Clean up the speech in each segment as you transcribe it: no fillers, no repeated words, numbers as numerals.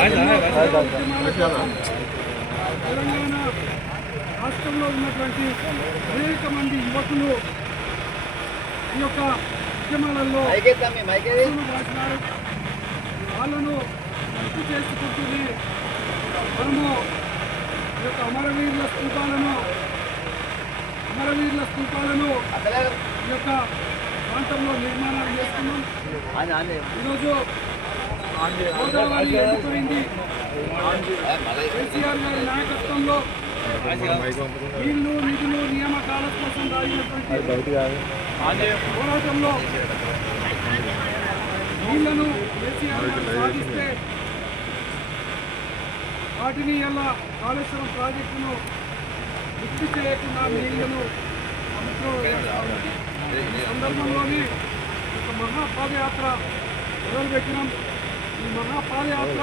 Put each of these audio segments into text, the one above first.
తెలంగాణ రాష్ట్రంలో ఉన్నటువంటి అనేక మంది యువకులు ఈ యొక్క ఉద్యమాలలో వాళ్ళను గుర్తు చేసుకుంటూనే మనము ఈ యొక్క అమరవీరుల స్థూపాలను ఈ యొక్క ప్రాంతంలో నిర్మాణాలు చేస్తున్నాం. ఈరోజు గోదావరి ఎండిపోయింది. కేసీఆర్ గారి నాయకత్వంలో నీళ్లు నిధులు నియామకాల కోసం రాగినటువంటి పోరాటంలో నీళ్లను కేసీఆర్ గారు సాధిస్తే వాటిని ఎలా కాళేశ్వరం ప్రాజెక్టును గుర్తు చేయకుండా నీళ్లను ఈ సందర్భంలోనే ఒక మహాపాదయాత్ర మొదలుపెట్టినాం. ఈ మహాపాదయాత్ర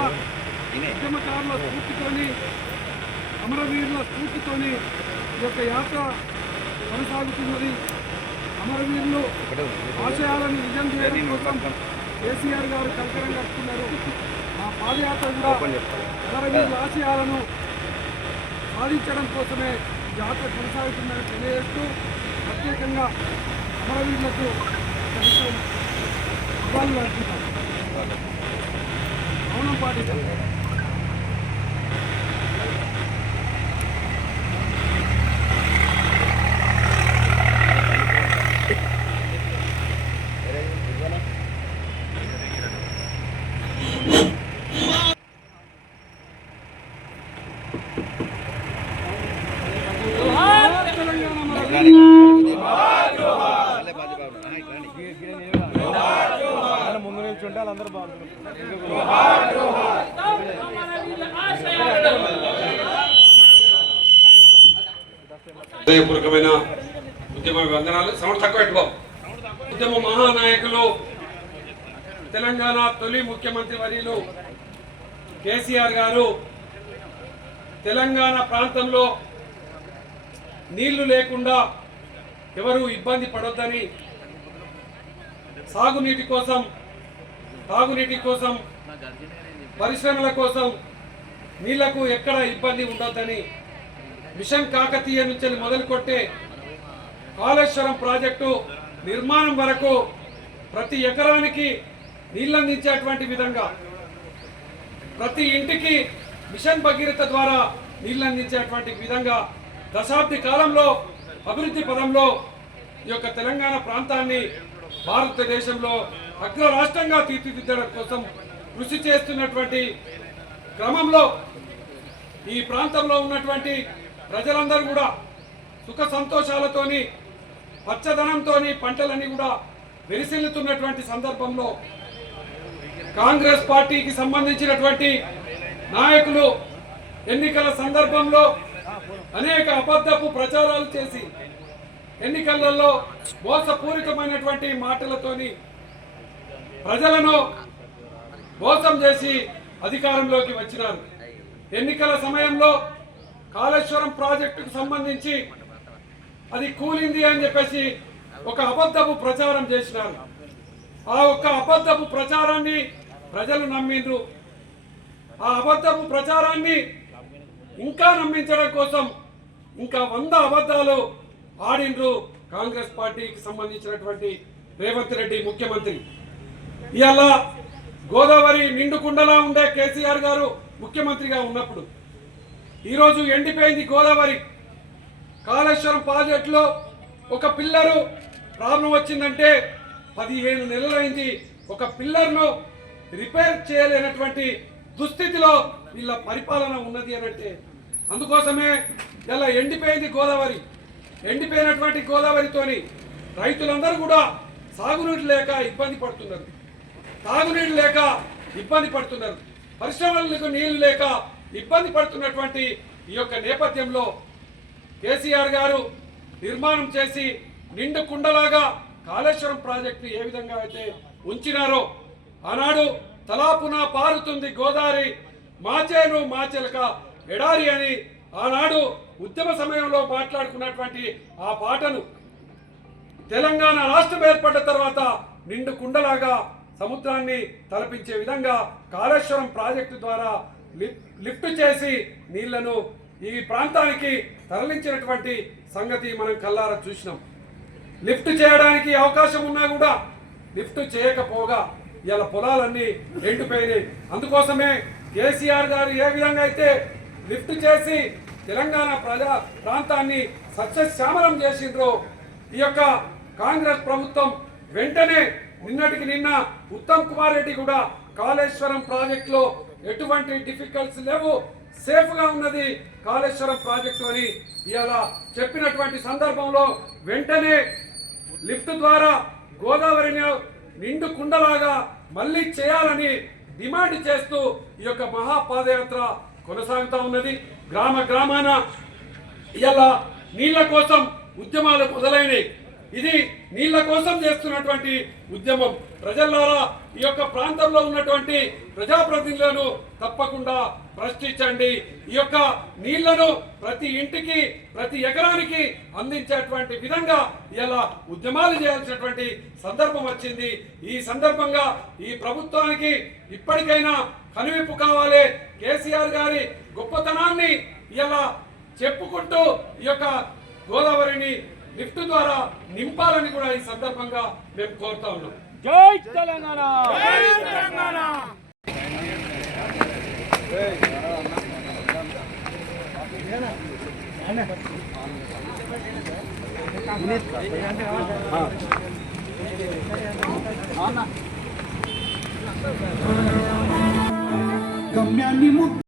ఉద్యమకారుల స్ఫూర్తితోని అమరవీరుల స్ఫూర్తితోని ఈ యొక్క యాత్ర కొనసాగుతున్నది. అమరవీరులు ఆశయాలను నిజం చేయడం కోసం కేసీఆర్ గారు కంకణం కట్టుకున్నారు. ఆ పాదయాత్ర కూడా అమరవీరుల ఆశయాలను సాధించడం కోసమే యాత్ర కొనసాగుతుందని తెలియజేస్తూ ప్రత్యేకంగా అమరవీరులకు నివాళులు అర్పిస్తాం. మౌనం పాటిస్తాం. ముందు నుంచి ఉంటే వాళ్ళందరూ బాగుంటుంది. హృదయపూర్వకమైన ఉద్యమ వందనాలు. సౌండ్ తక్కువ పెట్టుకో. ఉద్యమ మహానాయకులు తెలంగాణ తొలి ముఖ్యమంత్రి వర్యులు కేసీఆర్ గారు తెలంగాణ ప్రాంతంలో నీళ్లు లేకుండా ఎవరు ఇబ్బంది పడొద్దని సాగునీటి కోసం తాగునీటి కోసం పరిశ్రమల కోసం నీళ్లకు ఎక్కడ ఇబ్బంది ఉండొద్దని మిషన్ కాకతీయ నుంచి మొదలుకొట్టే కాళేశ్వరం ప్రాజెక్టు నిర్మాణం వరకు ప్రతి ఎకరానికి నీళ్ళందించేటువంటి విధంగా ప్రతి ఇంటికి మిషన్ భగీరథ ద్వారా నీళ్ళందించేటువంటి విధంగా దశాబ్ది కాలంలో అభివృద్ధి పదంలో ఈ యొక్క తెలంగాణ ప్రాంతాన్ని భారతదేశంలో అగ్ర రాష్ట్రంగా తీర్చిదిద్దడం కోసం కృషి చేస్తున్నటువంటి క్రమంలో ఈ ప్రాంతంలో ఉన్నటువంటి ప్రజలందరూ కూడా సుఖ సంతోషాలతోని పచ్చదనంతోని పంటలన్నీ కూడా వెలిసిల్లుతున్నటువంటి సందర్భంలో కాంగ్రెస్ పార్టీకి సంబంధించినటువంటి నాయకులు ఎన్నికల సందర్భంలో అనేక అబద్ధపు ప్రచారాలు చేసి ఎన్నికలలో మోసపూరితమైనటువంటి మాటలతోని ప్రజలను మోసం చేసి అధికారంలోకి వచ్చినారు. ఎన్నికల సమయంలో కాళేశ్వరం ప్రాజెక్టుకు సంబంధించి అది కూలింది అని చెప్పేసి ఒక అబద్ధపు ప్రచారం చేసినారు. ఆ ఒక్క అబద్ధపు ప్రచారాన్ని ప్రజలు నమ్మిండ్రు. ఆ అబద్ధపు ప్రచారాన్ని ఇంకా నమ్మించడం కోసం ఇంకా 100 అబద్ధాలు ఆడిండ్రు కాంగ్రెస్ పార్టీకి సంబంధించినటువంటి రేవంత్ రెడ్డి ముఖ్యమంత్రి. ఇవాళ గోదావరి నిండుకుండలా ఉండే కేసీఆర్ గారు ముఖ్యమంత్రిగా ఉన్నప్పుడు ఈరోజు ఎండిపోయింది గోదావరి. కాళేశ్వరం ప్రాజెక్టులో ఒక పిల్లరు ప్రాబ్లం వచ్చిందంటే 15 నెలలైంది. ఒక పిల్లర్ను రిపేర్ చేయలేనటువంటి దుస్థితిలో వీళ్ళ పరిపాలన ఉన్నది అని అంటే అందుకోసమే ఇలా ఎండిపోయింది గోదావరి. ఎండిపోయినటువంటి గోదావరితోని రైతులందరూ కూడా సాగునీరు లేక ఇబ్బంది పడుతున్నారు, తాగునీరు లేక ఇబ్బంది పడుతున్నారు, పరిశ్రమలకు నీళ్లు లేక ఇబ్బంది పడుతున్నటువంటి ఈ యొక్క నేపథ్యంలో కేసీఆర్ గారు నిర్మాణం చేసి నిండు కుండలాగా కాళేశ్వరం ప్రాజెక్టు ఏ విధంగా అయితే ఉంచినారో ఆనాడు తలాపున పారుతుంది గోదావరి మాచేను మాచెలక ఎడారి అని ఆనాడు ఉద్యమ సమయంలో మాట్లాడుకున్నటువంటి ఆ పాటను తెలంగాణ రాష్ట్రం ఏర్పడ్డ తర్వాత నిండు కుండలాగా సముద్రాన్ని తలపించే విధంగా కాళేశ్వరం ప్రాజెక్టు ద్వారా లిఫ్ట్ చేసి నీళ్లను ఈ ప్రాంతానికి తరలించినటువంటి సంగతి మనం కల్లారా చూసినాం. లిఫ్ట్ చేయడానికి అవకాశం ఉన్నా కూడా లిఫ్ట్ చేయకపోగా ఇలా పొలాలన్నీ ఎండిపోయినాయి. అందుకోసమే కేసీఆర్ గారు ఏ విధంగా అయితే లిఫ్ట్ చేసి తెలంగాణ ప్రాంతాన్ని సస్యశ్యామలం చేసిండ్రో ఈ యొక్క కాంగ్రెస్ ప్రభుత్వం వెంటనే నిన్నటికి నిన్న ఉత్తమ్ కుమార్ రెడ్డి కూడా కాళేశ్వరం ప్రాజెక్టులో ఎటువంటి డిఫికల్ట్స్ లేవు, సేఫ్ గా ఉన్నది కాళేశ్వరం ప్రాజెక్టు అని ఇలా చెప్పినటువంటి సందర్భంలో వెంటనే లిఫ్ట్ ద్వారా గోదావరిని నిండు కుండలాగా మళ్ళీ చేయాలని డిమాండ్ చేస్తూ ఈ యొక్క మహాపాదయాత్ర కొనసాగుతూ ఉన్నది. గ్రామ గ్రామాన ఇలా నీళ్ల కోసం ఉద్యమాలు మొదలైనవి. ఇది నీళ్ల కోసం చేస్తున్నటువంటి ఉద్యమం. ప్రజలారా ఈ యొక్క ప్రాంతంలో ఉన్నటువంటి ప్రజాప్రతినిధులను తప్పకుండా ప్రశ్నించండి. ఈ యొక్క నీళ్లను ప్రతి ఇంటికి ప్రతి ఎకరానికి అందించేటువంటి విధంగా ఇలా ఉద్యమాలు చేయాల్సినటువంటి సందర్భం వచ్చింది. ఈ సందర్భంగా ఈ ప్రభుత్వానికి ఇప్పటికైనా కనువిప్పు కావాలి. కేసీఆర్ గారి గొప్పతనాన్ని ఇలా చెప్పుకుంటూ ఈ యొక్క గోదావరిని లిఫ్ట్ ద్వారా నింపాలని కూడా ఈ సందర్భంగా మేము కోరుతా ఉన్నాం. జై తెలంగాణ, జై తెలంగాణ. గమ్యాన్ని